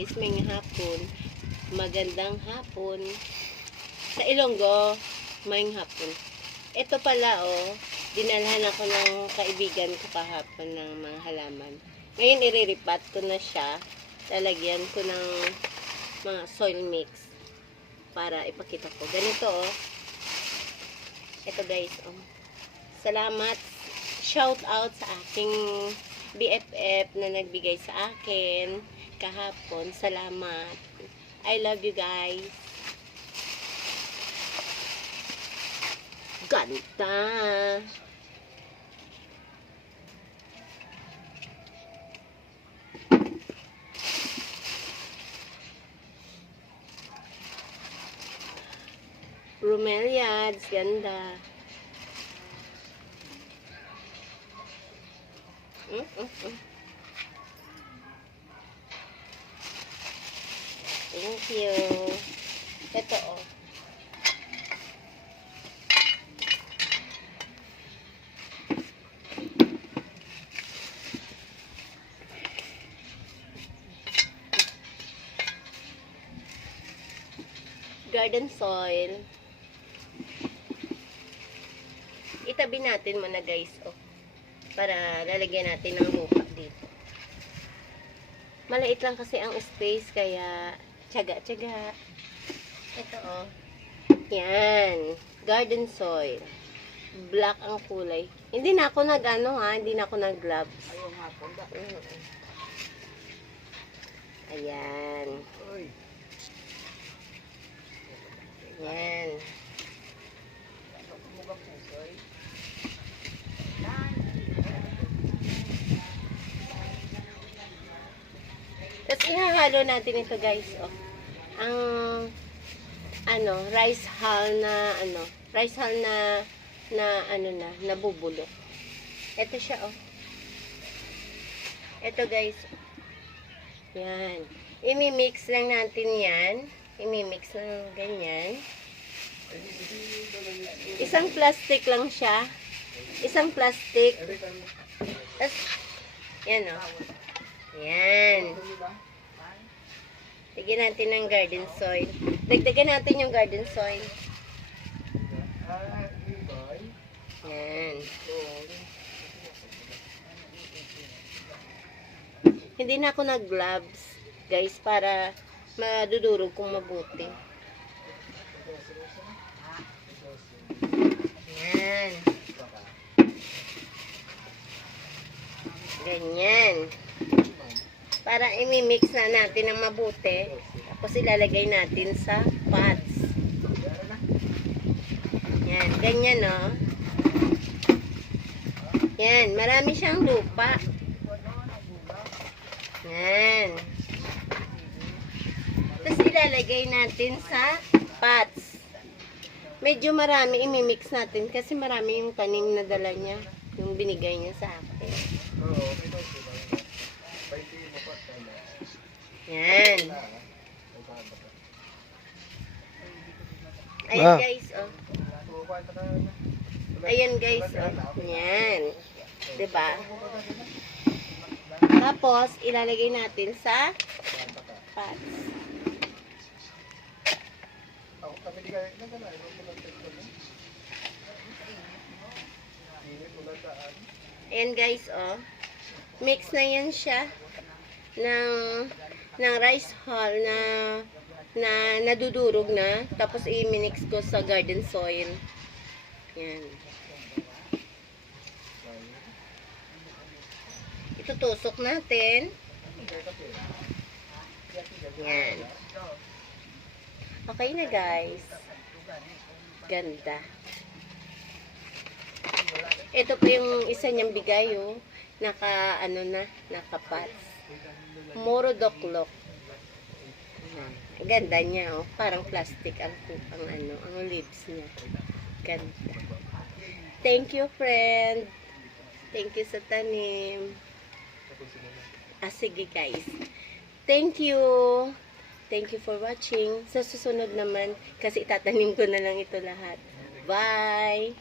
guys, may hapon. Magandang hapon. Sa Ilonggo, may hapon. Ito pala, oh, dinalhan ako ng kaibigan ko kahapon ng mga halaman. Ngayon, iriripat ko na siya. Lalagyan ko ng mga soil mix para ipakita ko. Ganito, oh. Ito guys, oh. Salamat. Shout out sa aking BFF na nagbigay sa akin kahapon. Salamat. I love you guys. Ganda. Bromeliads, ganda. Thank you. Ito, oh. Garden soil. Itabi natin muna guys, oh. Para lalagyan natin ng lupa dito. Maliit lang kasi ang space, kaya tiyaga-tiyaga. Ito, oh. Yan. Garden soil. Black ang kulay. Hindi na ako nag-ano, ha. Hindi na ako nag-gloves. Ayan. Ayan. Tapos ihahalo natin ito guys, oh. Ang rice hull na nabubulok. Ito siya, oh. Ito guys. Yan. Imi-mix lang natin 'yan. Imi-mix lang ganyan. Isang plastic lang siya. Isang plastic. Tapos yan, oh. Yan. Lagyan natin ng garden soil. Dagdagan natin yung garden soil. Yan. Hindi na ako nag-gloves, guys, para madudurog kung mabuti. Yan. Ganyan. Para imi-mix na natin ng mabuti. Tapos ilalagay natin sa pots. Yan. Ganyan, no? Yan. Marami siyang lupa. Yan. Tapos ilalagay natin sa pots. Medyo marami imi-mix natin kasi marami yung tanim na dala niya. Yung binigay niya sa akin. Yan. Ayan guys, oh. Ayan guys, oh. Yan. Diba? Tapos, ilalagay natin sa pots. Ayan guys, oh. Mix na yan siya ng rice hull na nadudurog na. Tapos i-mix ko sa garden soil. Yan. Itutusok natin. Yan. Okay na guys. Ganda. Ito po yung isa niyang bigay, oh. Naka-pots. Morodoklok. Ganda niya, oh. Parang plastic ang leaves niya. Ganda. Thank you, friend. Thank you sa tanim. Sige, guys. Thank you. Thank you for watching. Sa susunod naman, kasi itatanim ko na lang ito lahat. Bye!